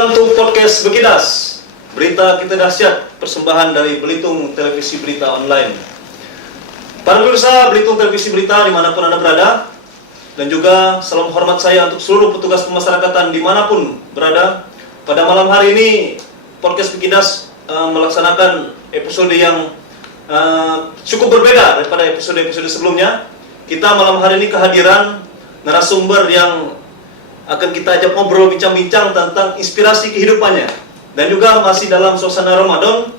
Welcome to podcast Bekidas, berita kita dahsyat, persembahan dari Belitung Televisi Berita Online. Para pemirsa Belitung Televisi Berita dimanapun Anda berada, dan juga salam hormat saya untuk seluruh petugas pemasyarakatan dimanapun berada. Pada malam hari ini, podcast Bekidas melaksanakan episode yang cukup berbeda daripada episode-episode sebelumnya. Kita malam hari ini kehadiran narasumber yang akan kita ajak ngobrol bincang-bincang tentang inspirasi kehidupannya, dan juga masih dalam suasana Ramadan,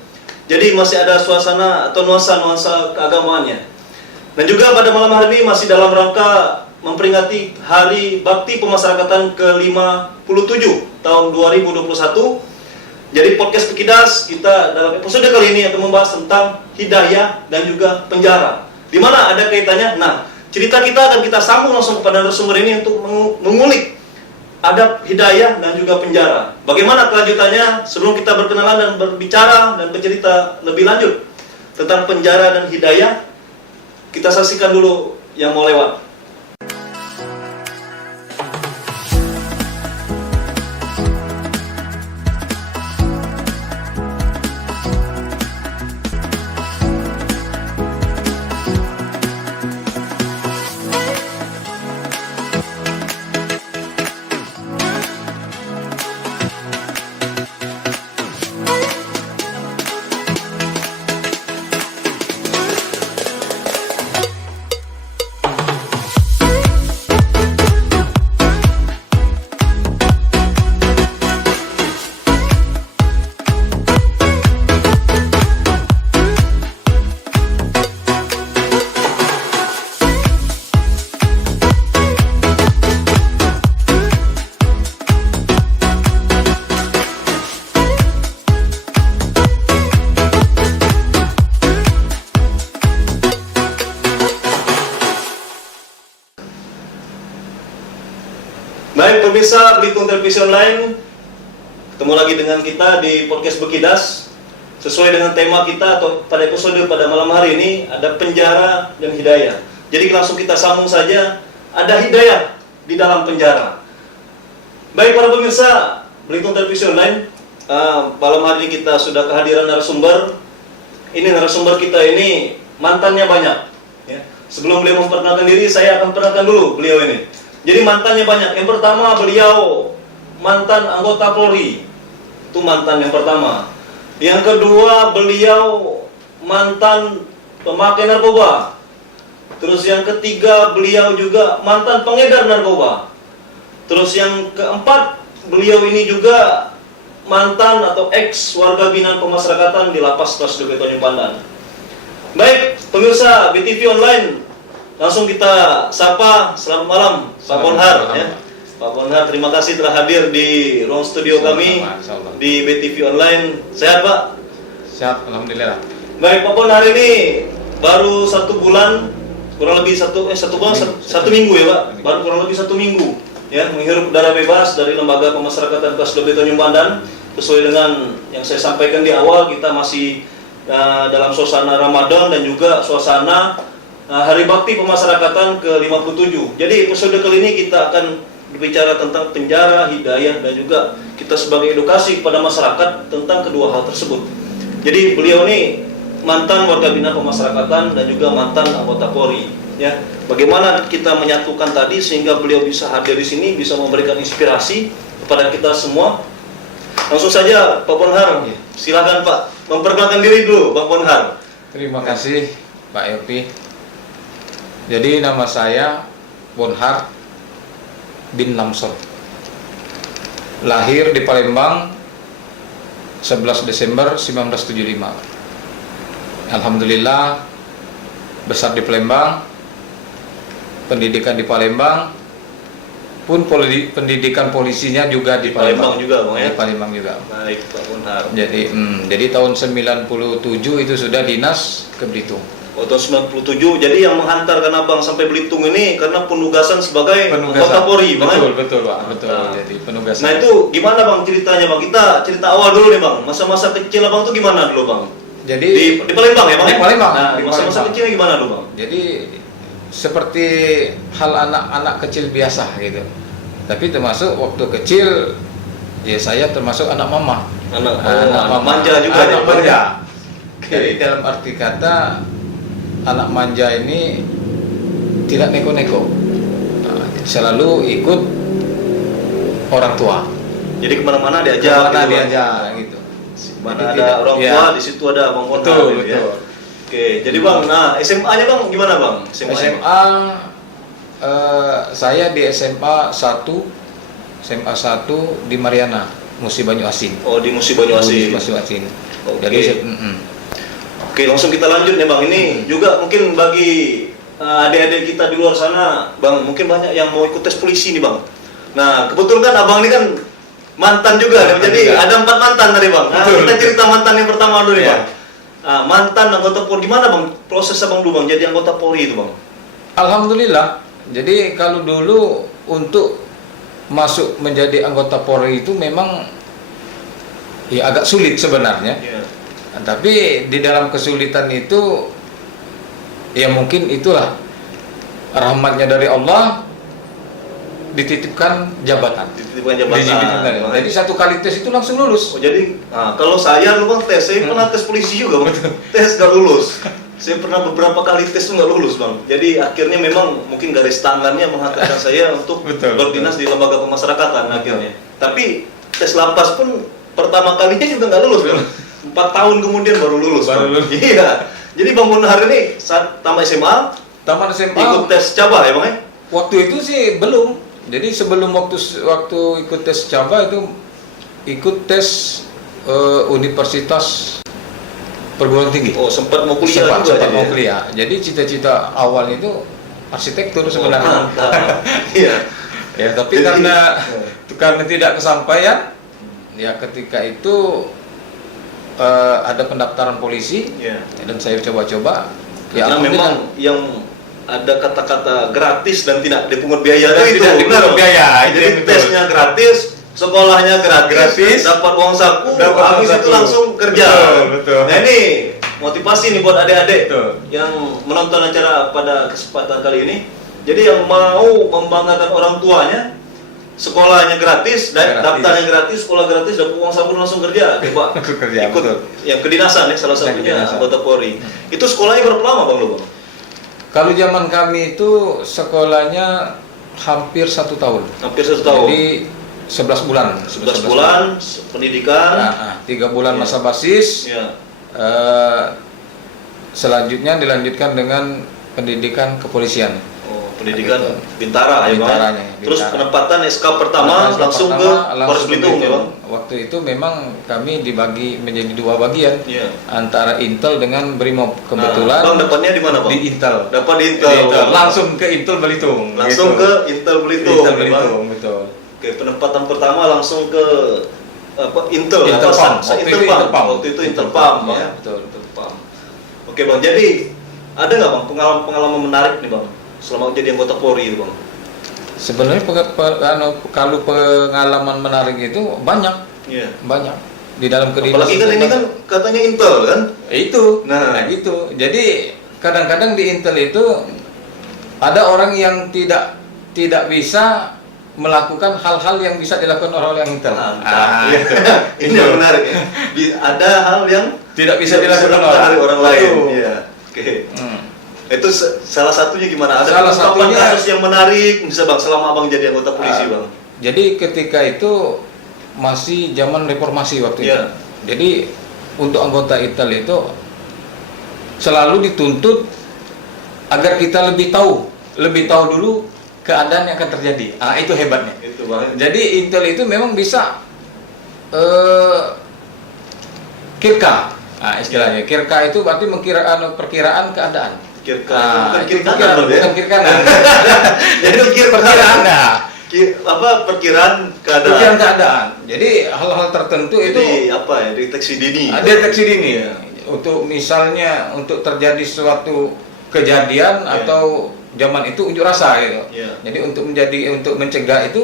jadi masih ada suasana atau nuansa-nuansa keagamaannya. Dan juga pada malam hari ini masih dalam rangka memperingati Hari Bakti Pemasyarakatan ke-57 tahun 2021. Jadi podcast Bekidas kita dalam episode kali ini akan membahas tentang hidayah dan juga penjara. Di mana ada kaitannya? Nah, cerita kita akan kita sambung langsung kepada narasumber ini untuk mengulik adab hidayah dan juga penjara. Bagaimana kelanjutannya? Sebelum kita berkenalan dan berbicara dan bercerita lebih lanjut tentang penjara dan hidayah, kita saksikan dulu yang mau lewat. Baik pemirsa Belitung Televisi Online, ketemu lagi dengan kita di podcast Bekidas. Sesuai dengan tema kita atau pada episode pada malam hari ini, ada penjara dan hidayah. Jadi langsung kita sambung saja, ada hidayah di dalam penjara. Baik para pemirsa Belitung Televisi Online, malam hari ini kita sudah kehadiran narasumber. Ini narasumber kita ini mantannya banyak ya. Sebelum beliau memperkenalkan diri, saya akan perkenalkan dulu beliau ini. Jadi mantannya banyak. Yang pertama, beliau mantan anggota Polri. Itu mantan yang pertama. Yang kedua, beliau mantan pemakai narkoba. Terus yang ketiga, beliau juga mantan pengedar narkoba. Terus yang keempat, beliau ini juga mantan atau ex warga binaan pemasyarakatan di Lapas Kelas 2 Tanjung Pandan. Baik, pemirsa BTV Online, langsung kita sapa. Selamat malam Pak Bonhar ya. Pak Bonhar, terima kasih telah hadir di ruang studio kami di BTV Online. Sehat Pak? Sehat, alhamdulillah. Baik Pak Bonhar, ini baru 1 bulan, kurang lebih satu minggu ya Pak. Baru kurang lebih 1 minggu ya menghirup udara bebas dari Lembaga Pemasyarakatan Kelas 2 Tanjung Pandan. Sesuai dengan yang saya sampaikan di awal, kita masih dalam suasana Ramadan dan juga suasana Hari Bakti Pemasyarakatan ke-57. Jadi episode kali ini kita akan berbicara tentang penjara, hidayah, dan juga kita sebagai edukasi kepada masyarakat tentang kedua hal tersebut. Jadi beliau ini mantan warga binaan pemasyarakatan dan juga mantan anggota Polri. Ya, bagaimana kita menyatukan tadi sehingga beliau bisa hadir di sini, bisa memberikan inspirasi kepada kita semua. Langsung saja Pak Bonhar, silakan Pak, memperkenalkan diri dulu Pak Bonhar. Terima kasih Pak Yopi. Jadi nama saya Bonhar bin Lamsor. Lahir di Palembang 11 Desember 1975. Alhamdulillah besar di Palembang. Pendidikan di Palembang, pun pendidikan polisinya juga di Palembang juga, Bang ya. Di Palembang juga. Baik Pak Bonhar. Jadi tahun 97 itu sudah dinas ke Belitung. Tahun 97, jadi yang menghantarkan Abang sampai Belitung ini karena penugasan sebagai anggota Polri, Bang. Betul Pak, betul. Jadi penugasan. Nah itu gimana Bang ceritanya Bang? Kita cerita awal dulu nih Bang. Masa-masa kecil Abang tuh gimana dulu Bang? Jadi di Palembang ya Bang? Di Palembang. Nah, masa-masa kecilnya gimana dulu Bang? Jadi seperti hal anak-anak kecil biasa gitu. Tapi termasuk waktu kecil ya saya termasuk anak mama. Anak manja juga. Anak ya, Bang? manja. Oke. Jadi dalam arti kata anak manja ini tidak neko-neko. Nah, selalu ikut orang tua. Jadi kemana-mana diajak. Kemana gitu, Bang? diajak gitu. Mana Jadi ada tidak- orang ya. tua, di situ ada Bang Bonhar. Betul, gitu ya. betul. Oke, jadi Bang, nah SMA-nya Bang gimana Bang? SMA saya di SMA 1 di Mariana, Musi Banyu Asin. Oh, di Musi Banyu Asin. Musi Banyu Asin. Oke. Jadi Oke, langsung kita lanjut nih Bang. Ini juga mungkin bagi adik-adik kita di luar sana, Bang, mungkin banyak yang mau ikut tes polisi nih Bang. Nah, kebetulan kan Abang ini kan mantan juga, Mantan jadi juga. ada 4 mantan tadi Bang. Nah, Betul, kita betul. cerita mantan yang pertama dulu nih Ya. Bang. Mantan anggota Polri, gimana Bang proses Abang dulu Bang jadi anggota Polri itu Bang? alhamdulillah. Jadi kalau dulu untuk masuk menjadi anggota Polri itu memang ya agak sulit sebenarnya. Iya. Tapi di dalam kesulitan itu ya mungkin itulah rahmatnya dari Allah, dititipkan jabatan. Dititipkan jabatan. Dititipkan. Jadi satu kali tes itu langsung lulus. Oh, jadi kalau saya dulu Bang tes, saya pernah tes polisi juga Bang. Tes gak lulus. Saya pernah beberapa kali tes tuh gak lulus Bang. Jadi akhirnya memang mungkin garis tangannya menghantarkan saya untuk Betul, berdinas di lembaga pemasyarakatan akhirnya. Tapi tes lapas pun pertama kalinya juga gak lulus Bang. 4 tahun kemudian baru lulus. Baru Bang. lulus. Iya. Jadi Bang Bonhar ini saat tamat SMA Taman SMA ikut tes Caba ya Bang ya? waktu itu sih belum. Jadi sebelum waktu ikut tes Caba itu ikut tes Universitas Perguruan Tinggi. Oh, sempat mau kuliah sempat juga jadi mau ya? kuliah. Jadi cita-cita awal itu arsitektur sebenarnya. Mantap. Iya. Ya, tapi Jadi- karena tidak kesampaian, ya ketika itu ada pendaftaran polisi Iya. dan saya coba-coba. Ya Karena alhamdulillah. memang yang ada kata-kata gratis dan tidak dipungut biaya Dan itu tidak dipungut benar. biaya, itu Jadi yang betul. tesnya gratis, sekolahnya gratis, Gratis, dapat uang saku, dapat uang habis itu saku. langsung kerja. Betul, betul. Nah ini motivasi nih buat adik-adik Betul. yang menonton acara pada kesempatan kali ini. Jadi yang mau membanggakan orang tuanya, sekolahnya gratis, Gratis. daftarnya gratis, sekolah gratis, dapat uang saku langsung kerja. Coba Langsung kerja, ikut betul. yang kedinasan ya, salah Yang satunya kedinasan. anggota Polri. Itu sekolahnya berapa lama Bang lo Bang? Kalau zaman kami itu sekolahnya hampir 1 tahun. Hampir 1 tahun. Jadi 11 bulan. 11 bulan pendidikan. Nah, 3 bulan Iya. masa basis. Ya. Selanjutnya dilanjutkan dengan pendidikan kepolisian. Oh, pendidikan Betul. Bintara ya Bang. Bintaranya, Terus Bintara. penempatan SK pertama Pertama, langsung ke langsung Polres Belitung ya Bang. Waktu itu memang kami dibagi menjadi 2 bagian Iya. antara Intel dengan Brimob. Kebetulan Nah, Bang dapatnya di mana Bang? di Intel. Dapat di Intel. Di Intel. Langsung ke Intel Belitung. Langsung gitu. ke Intel Belitung. Intel ya, Belitung, Bang. betul. Oke, penempatan pertama langsung ke Intel. Intel apa, Palm. Sa- Waktu Intel itu Palm. Intel Palm. Waktu itu Intel Palm Palm, ya. betul. Intel Palm. Oke Bang, jadi ada nggak Bang pengalaman menarik nih Bang selama jadi anggota Polri itu Bang? Sebenarnya kalau pengalaman menarik itu banyak Iya. di dalam kedinasan. Apalagi kan ini kan katanya Intel kan? Itu. Nah. Gitu. Jadi kadang-kadang di Intel itu ada orang yang tidak bisa melakukan hal-hal yang bisa dilakukan oleh orang Intel. Iya. Ini yang menarik ya. Ada hal yang Tidak bisa tidak dilakukan dari orang lain. Betul. Iya. Oke. Hmm. Itu salah satunya gimana? Ada Salah pengungkapan satunya- kasus yang menarik, bisa Bang selama Abang jadi anggota polisi Bang. Jadi ketika itu masih zaman reformasi waktu itu. Iya. Jadi untuk anggota Intel itu selalu dituntut agar kita lebih tahu dulu keadaan yang akan terjadi. Itu hebatnya. Itu Bang. Jadi Intel itu memang bisa kirka. Istilahnya kirka itu berarti perkiraan keadaan. Kirka, bukan Itu kiri kanan Bang, ya? bukan kiri kanan. Jadi Perkiraan. perkiraan keadaan. Perkiraan keadaan. Jadi hal-hal tertentu itu Jadi apa ya? Deteksi dini. deteksi dini. Iya. Untuk misalnya untuk terjadi suatu kejadian Iya. atau zaman itu unjuk rasa gitu. Iya. Jadi untuk mencegah itu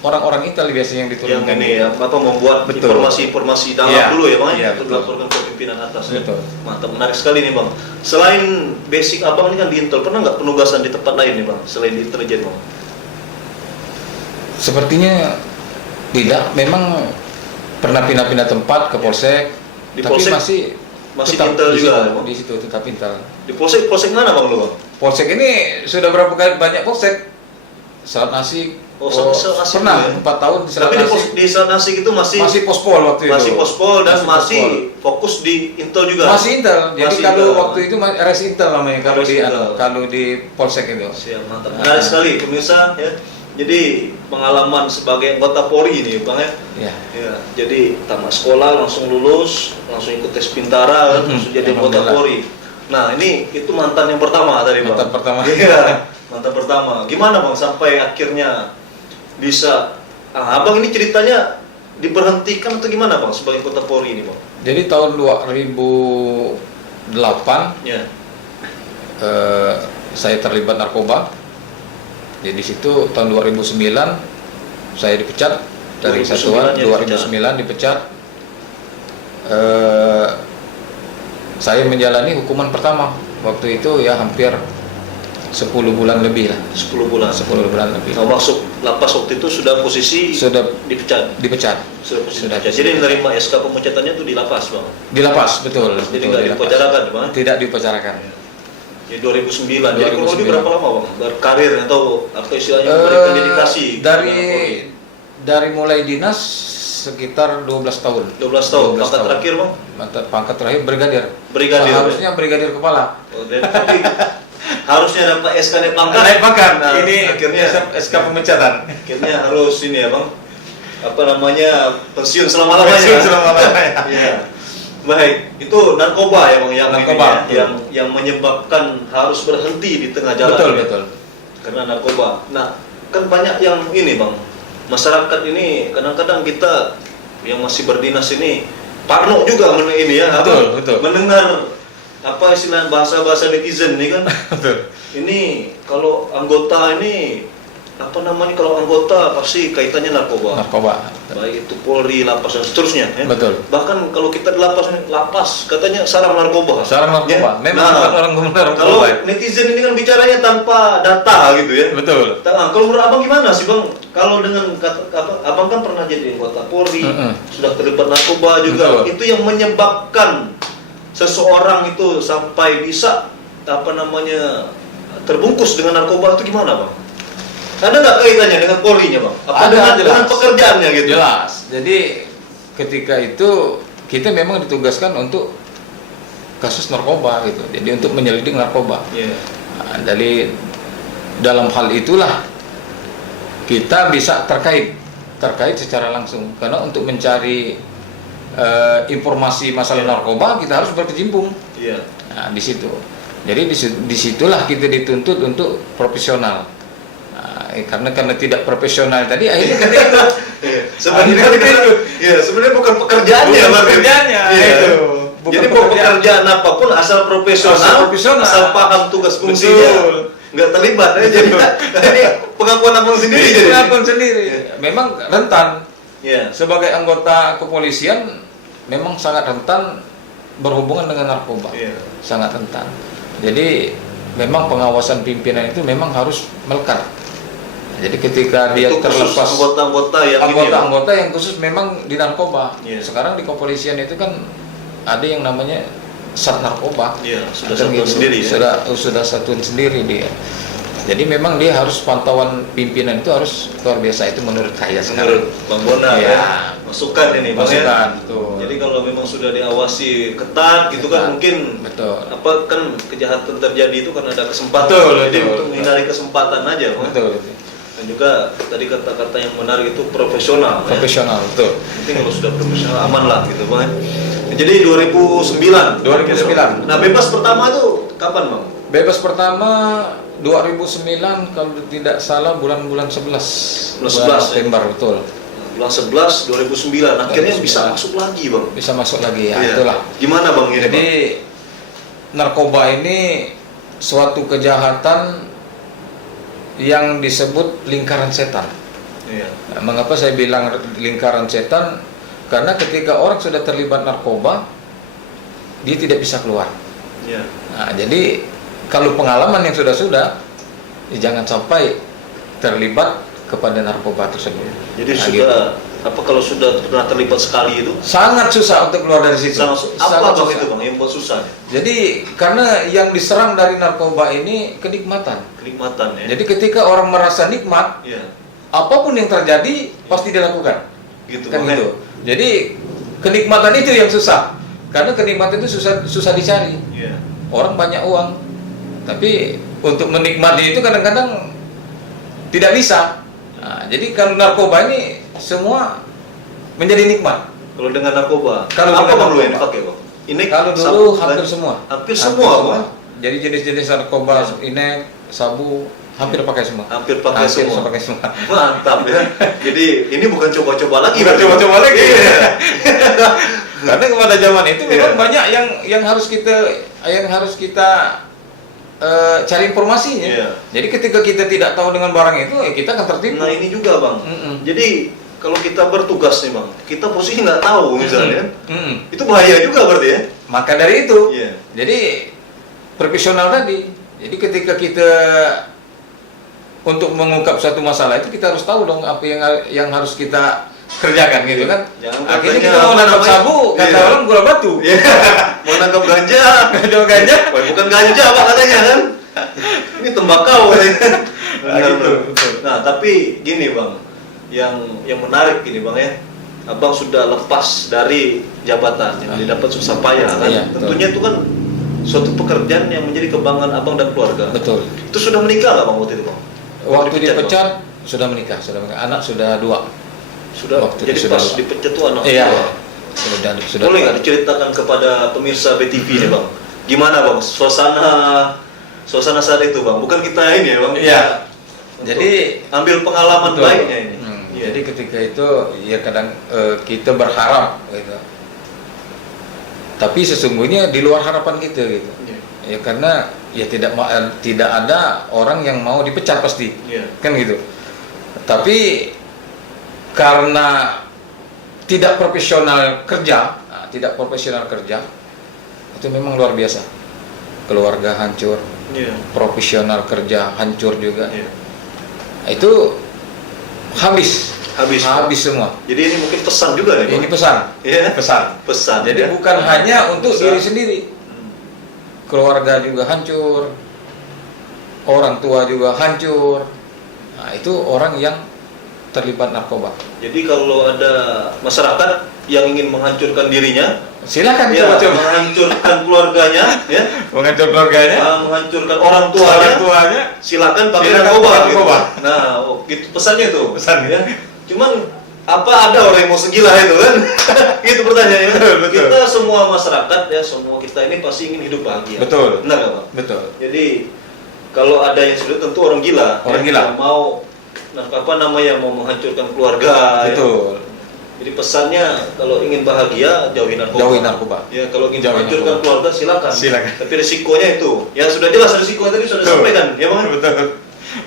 orang-orang Intel biasanya yang Yang diturunkan. ini ya, apa membuat Betul. informasi-informasi dalam Iya. dulu ya Bang, Iya, untuk betul. dilaporkan ke pimpinan atas. ya. Betul. Mantap, menarik sekali nih Bang. Selain basic Abang ini kan di Intel, pernah nggak penugasan di tempat lain nih Bang, selain di intelijen Bang? Sepertinya Tidak, memang pernah pindah-pindah tempat ke polsek, Di tapi polsek masih tetap tetap intel di juga, situ, Bang? di situ tetap intel. Di polsek mana bang lu bang? Polsek ini sudah berapa kali banyak polsek? Selat Nasi. Selat Nasi pernah dulu ya? 4 tahun di Selat Tapi Nasi. di Selat Nasi itu masih Pospol waktu itu. masih pospol dan masih pospol. fokus di intel juga. Masih intel. Jadi Masih kalau intel. waktu itu res intel namanya kalau Res di intel. kalau di polsek itu. Siap, mantap. Menarik sekali pemirsa ya. Jadi pengalaman sebagai anggota Polri ini bang ya. Ya. Ya, jadi tamat sekolah langsung lulus, langsung ikut tes Bintara, langsung jadi anggota Alhamdulillah. Polri. Nah ini itu mantan yang pertama tadi bang. Mantan pertama. Iya, mantan pertama. Gimana bang sampai akhirnya bisa? Abang ini ceritanya diberhentikan atau gimana bang sebagai anggota Polri ini bang? Jadi tahun 2008 Ya. saya terlibat narkoba. Jadi di situ tahun 2009 saya dipecat dari 2009 satuan. ya 2009 dipecat. Saya menjalani hukuman pertama waktu itu ya hampir 10 bulan lebih lah. 10 bulan. 10 bulan lebih. Nah, masuk lapas waktu itu sudah posisi Sudah dipecat. dipecat. Sudah posisi Sudah dipecat. Jadi menerima SK pemecatannya itu di lapas bang. Di lapas, betul. Jadi betul, nggak di lapas. dipenjarakan bang. Tidak dipenjarakan. Ya 2009. Jadi kurang lebih 2009. berapa lama bang berkarir atau apa istilahnya Eh, memberikan dedikasi? dari mulai dinas sekitar 12 tahun. 12 tahun. 12 Pangkat tahun. terakhir bang? Pangkat terakhir brigadir. Brigadir, Seharusnya brigadir kepala. Oh, tapi harusnya dapat SK naik pangkat. Naik pangkat. Nah, Ini akhirnya SK pemecatan. akhirnya harus ini ya bang. Apa namanya pensiun selama-lamanya. Pensiun selama-lamanya. Iya. Baik, itu narkoba ya bang yang Narkoba, ini ya, yang menyebabkan harus berhenti di tengah jalan. Betul, ya. betul. Karena narkoba. Nah, kan banyak yang ini bang, masyarakat ini kadang-kadang kita yang masih berdinas ini parno juga ini ya, Betul, betul. mendengar apa istilah bahasa-bahasa netizen ini kan. Betul. Ini kalau anggota ini apa namanya, kalau anggota pasti kaitannya narkoba. Narkoba. Baik itu Polri, lapas dan seterusnya. Ya. Betul. Bahkan kalau kita di lapas katanya sarang narkoba. Sarang narkoba. Ya. Memang orang narkoba. Kalau netizen ini kan bicaranya tanpa data gitu ya. Betul. Kalau menurut abang gimana sih bang? Kalau dengan abang kan pernah jadi anggota Polri, sudah terlibat narkoba juga. Betul. Itu yang menyebabkan seseorang itu sampai bisa apa namanya terbungkus dengan narkoba itu gimana bang? Ada nggak kaitannya dengan Polri-nya bang? Apa Ada, dengan jelas. pekerjaannya gitu? Jelas. Jadi ketika itu kita memang ditugaskan untuk kasus narkoba gitu. Jadi untuk menyelidik narkoba. Iya. Nah, dari dalam hal itulah kita bisa terkait secara langsung, karena untuk mencari informasi masalah narkoba kita harus berkecimpung. Iya. Nah, di situ. Jadi disitulah kita dituntut untuk profesional. Nah, karena tidak profesional tadi akhirnya kita ikut. Sebenarnya bukan pekerjaannya, Bukan Bang. pekerjaannya, Iya. itu. Bukan Jadi mau pekerjaan. pekerjaan apapun asal profesional, Asal profesional. asal paham tugas fungsinya, Betul. nggak terlibat. Jadi ini pengakuan abang sendiri. Ini jadi. pengakuan sendiri. Memang rentan. Iya. Sebagai anggota kepolisian memang sangat rentan berhubungan dengan narkoba. Iya. Sangat rentan. Jadi memang pengawasan pimpinan itu memang harus melekat. Jadi ketika dia Itu khusus terlepas anggota-anggota yang ini ya, Bang? anggota-anggota yang khusus memang di narkoba. Iya. Sekarang di kepolisian itu kan ada yang namanya sat narkoba. Iya, sudah Kan satuan sendiri ya. Sudah satuan sendiri dia. Jadi memang dia harus pantauan pimpinan itu harus luar biasa, itu menurut saya Menurut sekarang. Bang Bona Iya. ya, masukan ini Bang ya. Masukan, betul. Jadi kalau memang sudah diawasi ketat gitu kan Ketat, mungkin betul. apa kan kejahatan terjadi itu karena ada kesempatan. Betul, Jadi betul, untuk menghindari kesempatan aja, Bang. Betul. Dan juga tadi kata-kata yang menarik itu profesional. Profesional, betul. Penting kalau sudah profesional aman lah gitu, Bang. Jadi 2009. 2009. Nah, bebas pertama itu kapan, Bang? Bebas pertama 2009 kalau tidak salah bulan 11. Bulan 11, Bulan ya? September, betul. Bulan 11 2009. Akhirnya 2009. bisa masuk lagi, Bang. Bisa masuk lagi ya, Iya. itulah. Gimana, Bang ini, Jadi Bang? narkoba ini suatu kejahatan yang disebut lingkaran setan. Iya. Nah, mengapa saya bilang lingkaran setan? Karena ketika orang sudah terlibat narkoba, dia tidak bisa keluar. Iya. Nah, jadi kalau pengalaman yang sudah, ya jangan sampai terlibat kepada narkoba tersebut. Jadi Nah, sudah gitu. Apa kalau sudah pernah terlibat sekali itu? Sangat susah untuk keluar dari situ. Apa bang susah. itu bang yang buat susah? Jadi karena yang diserang dari narkoba ini kenikmatan. Kenikmatan ya. Jadi ketika orang merasa nikmat, Iya. apapun yang terjadi pasti dilakukan. Gitu Kan bang. gitu. Jadi kenikmatan itu yang susah. Karena kenikmatan itu susah dicari. Iya. Orang banyak uang, tapi untuk menikmati itu kadang-kadang tidak bisa. Nah, jadi kalau narkoba ini semua menjadi nikmat. Kalau dengan narkoba, Kalau apa dengan bang dulu yang narkoba. dipakai bang? Ini Kalau dulu sabu, hampir kan? semua. Hampir semua bang. Jadi jenis-jenis narkoba, Ya. ini sabu hampir pakai semua. Hampir pakai semua. pakai semua. Mantap ya. Jadi ini bukan coba-coba lagi. Bukan berarti, coba-coba Bang? lagi. Iya. Karena pada zaman itu memang Iya. banyak yang harus kita cari informasinya. Iya. Jadi ketika kita tidak tahu dengan barang itu, ya kita akan tertipu. Nah ini juga bang. Jadi kalau kita bertugas nih bang, kita posisi nggak tahu misalnya, Mm-mm. itu bahaya juga berarti ya. Maka dari itu, Iya. jadi profesional tadi. Jadi ketika kita untuk mengungkap suatu masalah itu kita harus tahu dong apa yang harus kita kerjakan gitu kan. Jangan Akhirnya katanya kita mau apa nangkap namanya? sabu, kata Iya. orang gula batu. Iya. Mau nangkap ganja. Ada ganja. Wah, bukan ganja pak katanya kan. Ini tembakau katanya. Nah, gitu, betul. Nah tapi gini bang, yang menarik gini bang ya, abang sudah lepas dari jabatan yang didapat susah payah kan. Iya, betul. Tentunya itu kan suatu pekerjaan yang menjadi kebanggaan abang dan keluarga. Betul. Itu sudah menikah nggak bang waktu itu bang? Waktu Bang? dipecat sudah menikah, anak sudah 2. Sudah. waktu Jadi itu sudah pas dua. dipecat tuh anak. Iya. dua. Sudah. Boleh nggak diceritakan kepada pemirsa BTV nih bang? Gimana bang suasana saat itu bang? Bukan kita ini ya bang? Iya. Untuk Jadi ambil pengalaman betul. baiknya ini. Iya. Jadi ketika itu ya kadang kita berharap gitu. Tapi sesungguhnya di luar harapan kita gitu. Iya. Ya karena ya tidak ada orang yang mau dipecat pasti. Iya. Kan gitu. Tapi karena tidak profesional kerja, itu memang luar biasa. Keluarga hancur, Iya. profesional kerja hancur juga. Iya. Itu habis semua. Jadi ini mungkin pesan juga nih bang? Ini pesan. Iya. Pesan. Jadi ya. bukan hanya untuk Pesan. diri sendiri. Keluarga juga hancur. Orang tua juga hancur. Nah, itu orang yang terlibat narkoba. Jadi kalau ada masyarakat yang ingin menghancurkan dirinya, Silakan ya, coba-coba menghancurkan keluarganya, ya, menghancur keluarganya, menghancurkan orang tuanya, silakan pakai Silakan narkoba. pakai Gitu. narkoba. Nah, gitu pesannya tuh. Pesan. Ya. Cuman apa ada orang yang mau segila itu kan? Gitu pertanyaannya. Betul. Kita semua masyarakat ya, semua kita ini pasti ingin hidup bahagia. Betul. Benar nggak Pak? Betul. Jadi kalau ada yang sudah tentu orang gila. Orang yang gila. mau mau menghancurkan keluarga. Betul. Ya. Jadi pesannya kalau ingin bahagia jauhi narkoba. Jauhi narkoba. Ya kalau ingin Jauhi menghancurkan narkoba. keluarga silakan. Silakan. Tapi risikonya itu. Ya sudah jelas risikonya tadi sudah Betul. disampaikan, ya Bang. Betul.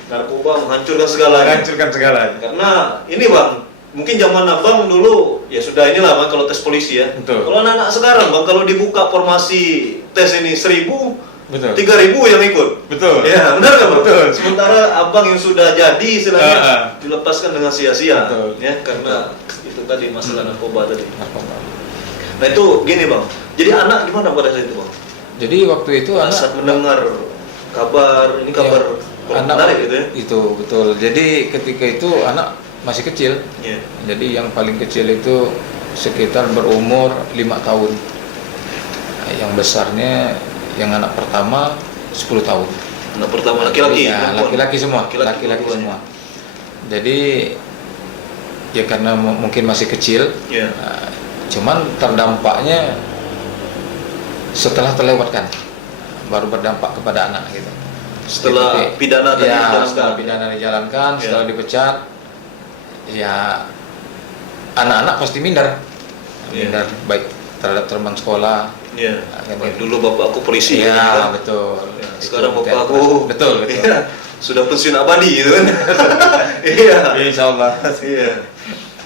Narkoba menghancurkan segalanya. Menghancurkan segalanya. Karena ini Bang, mungkin zaman abang dulu ya sudah inilah Bang kalau tes polisi ya. Betul. Kalau anak-anak sekarang Bang kalau dibuka formasi tes ini 1000, Betul. 3000 yang ikut. Betul. Ya, benar nggak Bang? Betul. Sementara abang yang sudah jadi istilahnya Ah. dilepaskan dengan sia-sia. Betul. Ya, karena itu tadi masalah narkoba tadi. Narkoba. Nah itu gini Bang. Jadi anak gimana pada saat itu Bang? Jadi waktu itu anak Saat mendengar kabar ini kabar anak menarik gitu ya. Itu betul. Jadi ketika itu anak masih kecil. Iya. Jadi yang paling kecil itu sekitar berumur 5 tahun. Nah, yang besarnya yang anak pertama 10 tahun. Anak pertama laki-laki. Ya, perempuan? laki-laki semua, Laki-laki laki-laki perempuan. semua. Jadi ya karena mungkin masih kecil, Iya. nah, cuman terdampaknya setelah terlewatkan baru berdampak kepada anak gitu. Setelah Jadi, pidana tadi ya, dijalankan. setelah pidana dijalankan, Ya. setelah dipecat, ya anak-anak pasti minder, Ya. minder baik terhadap teman sekolah. Iya. Kan Wah, gitu. dulu bapakku polisi Iya, kan? betul. Ya, sekarang Itu, bapakku betul, betul. Iya, sudah pensiun abadi gitu kan. Iya. Insya Allah. Iya.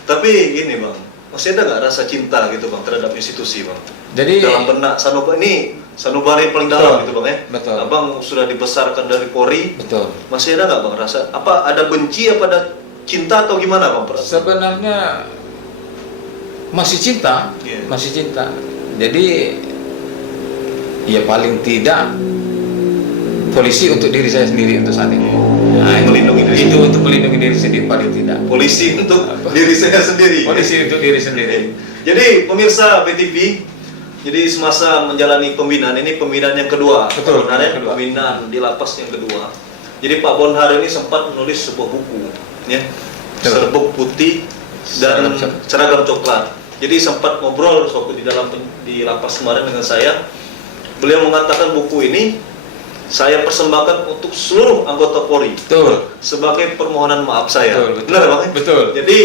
Tapi gini Bang, masih ada nggak rasa cinta gitu Bang terhadap institusi Bang? Jadi Dalam benak sanubari paling dalam Betul. gitu Bang ya. Betul. Abang sudah dibesarkan dari Polri, betul. masih ada nggak Bang rasa apa ada benci apa ada cinta atau gimana Bang perasaan? Sebenarnya masih cinta, Iya. masih cinta. Jadi ya paling tidak polisi untuk diri saya sendiri untuk saat ini. Nah, Melindungi diri itu untuk melindungi diri sendiri paling tidak. Polisi untuk diri saya sendiri. Polisi untuk diri sendiri. Jadi pemirsa BTV, jadi semasa menjalani pembinaan ini pembinaan yang kedua, Betul, Pak Bonhar, ya? yang kedua. Pembinaan di lapas yang kedua. Jadi Pak Bonhar ini sempat menulis sebuah buku, ya, Betul. serbuk putih dan seragam coklat. Jadi sempat ngobrol waktu di lapas kemarin dengan saya. Beliau mengatakan buku ini saya persembahkan untuk seluruh anggota Polri Betul. sebagai permohonan maaf saya. Betul, betul. Benar Bang? Betul. Jadi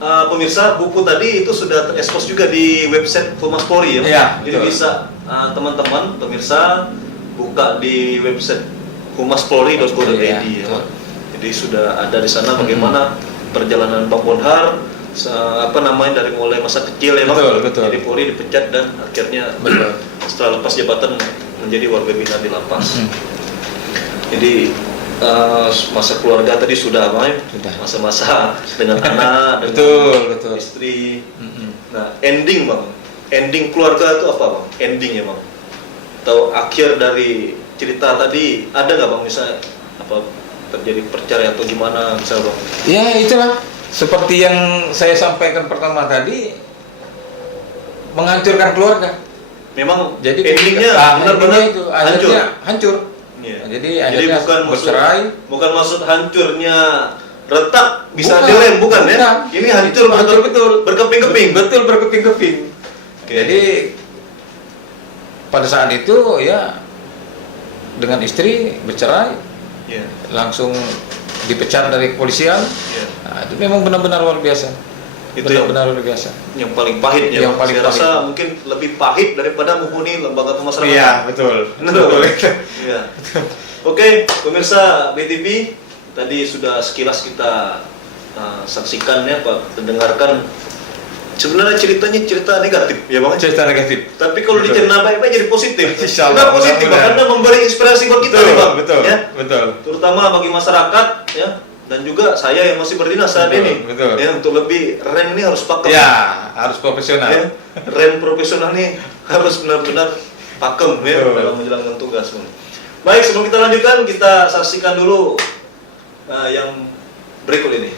pemirsa, buku tadi itu sudah terekspos juga di website Humas Polri ya. Iya, Jadi betul. bisa teman-teman pemirsa buka di website humaspolri.go.id Iya, ya. betul. Jadi sudah ada di sana bagaimana perjalanan Bang Bonhar dari mulai masa kecil ya Bang. Betul, betul. Jadi Polri dipecat dan akhirnya Betul. setelah lepas jabatan menjadi warga binaan di lapas. Jadi masa keluarga tadi sudah Bang ya? Sudah. Masa-masa dengan anak, dengan Betul, betul. istri. Mm-mm. Nah, ending Bang. Ending keluarga itu apa Bang? Endingnya Bang. Atau akhir dari cerita tadi ada nggak Bang, misalnya apa terjadi perceraian atau gimana misalnya Bang? Ya itulah seperti yang saya sampaikan pertama tadi, menghancurkan keluarga. Memang Jadi endingnya benar-benar endingnya itu hancur. akhirnya hancur. Iya. Jadi akhirnya bukan bercerai. bukan maksud hancurnya retak bisa Bukan, dilem bukan ya? bukan. Ini hancur Hancur betul. berkeping-keping. Betul, berkeping-keping. Oke. Jadi pada saat itu ya dengan istri bercerai, Iya. langsung dipecat dari kepolisian. Iya. Nah, itu memang benar-benar luar biasa. Itu yang Benar-benar luar biasa. paling pahit ya. Yang Bang. paling Saya rasa pahit. mungkin lebih pahit daripada menghuni lembaga pemasyarakatan. Iya, betul. Benar, Bang? Iya. Oke, pemirsa BTV, tadi sudah sekilas kita saksikan ya Pak, mendengarkan. Sebenarnya ceritanya cerita negatif ya Bang. Cerita negatif. Tapi kalau Betul. dicerna baik-baik jadi positif. Insya Kenapa Allah, positif Bang? mudah-mudahan. Karena memberi inspirasi buat kita Betul, nih Bang. betul, Ya. betul. Terutama bagi masyarakat ya, dan juga saya yang masih berdinas saat Betul, ini. betul. Ya, untuk lebih rem ini harus pakem. Ya, harus profesional. Ya, rem profesional nih harus benar-benar pakem ya Betul. dalam menjalankan tugas. Baik, sebelum kita lanjutkan, kita saksikan dulu yang berikut ini.